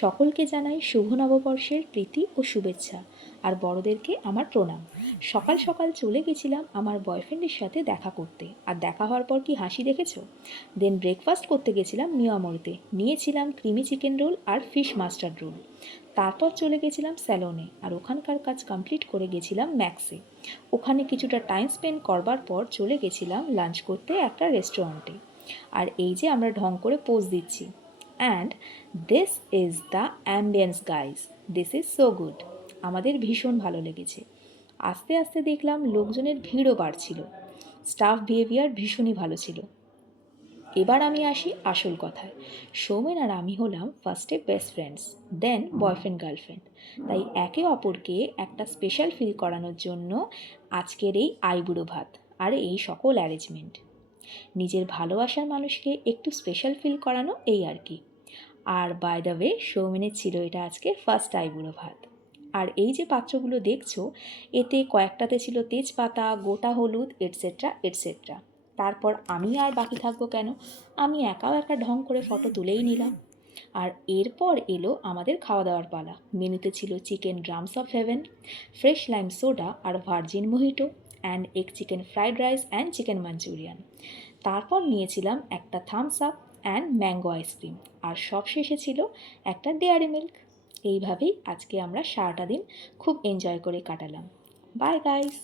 সকলকে জানাই শুভ নববর্ষের প্রীতি ও শুভেচ্ছা, আর বড়দেরকে আমার প্রণাম। সকাল সকাল চলে গেছিলাম আমার বয়ফ্রেন্ডের সাথে দেখা করতে, আর দেখা হওয়ার পর কি হাসি দেখেছো। দেন ব্রেকফাস্ট করতে গেছিলাম মিয়ামরিতে, নিয়েছিলাম ক্রিমি চিকেন রোল আর ফিশ মাস্টার্ড রোল। তারপর চলে গেছিলাম স্যালনে, আর ওখানকার কাজ কমপ্লিট করে গেছিলাম ম্যাক্সে। ওখানে কিছুটা টাইম স্পেন্ড করবার পর চলে গেছিলাম লাঞ্চ করতে একটা রেস্টুরেন্টে। আর এই যে আমরা ঢং করে পোজ দিচ্ছি। And this is the ambience guys, this is so good. আমাদের ভীষণ ভালো লেগেছে। আস্তে আস্তে দেখলাম লোকজনের ভিড়ও বাড়ছিল। স্টাফ বিহেভিয়ার ভীষণই ভালো ছিল। এবার আমি আসি আসল কথায়। সৌমেন আর আমি হলাম ফার্স্টে বেস্ট ফ্রেন্ডস, দেন বয়ফ্রেন্ড গার্লফ্রেন্ড। তাই একে অপরকে একটা স্পেশাল ফিল করানোর জন্য আজকের এই আইবুড়ো ভাত আর এই সকল অ্যারেঞ্জমেন্ট। নিজের ভালোবাসার মানুষকে একটু স্পেশাল ফিল করানো, এই আর কি। আর বাই দ্য ওয়ে, সৌমেনের ছিল এটা আজকে ফার্স্ট আইবুড়ো ভাত। আর এই যে পাত্রগুলো দেখছো, এতে কয়েকটাতে ছিল তেজপাতা, গোটা হলুদ, এটসেট্রা এটসেট্রা। তারপর আমি আর বাকি থাকবো কেন, আমি একাও একটা ঢং করে ফটো তুলেই নিলাম। আর এরপর এলো আমাদের খাওয়া দাওয়ার পালা। মেনুতে ছিল chicken drums of heaven, fresh lime soda আর virgin mojito, and egg chicken fried rice and chicken Manchurian. তারপর নিয়েছিলাম একটা Thums Up and mango ice cream, আর সবশেষে ছিল একটা ডেয়ারি মিল্ক। এইভাবেই আজকে আমরা সারাটা দিন খুব এনজয় করে কাটালাম। Bye guys.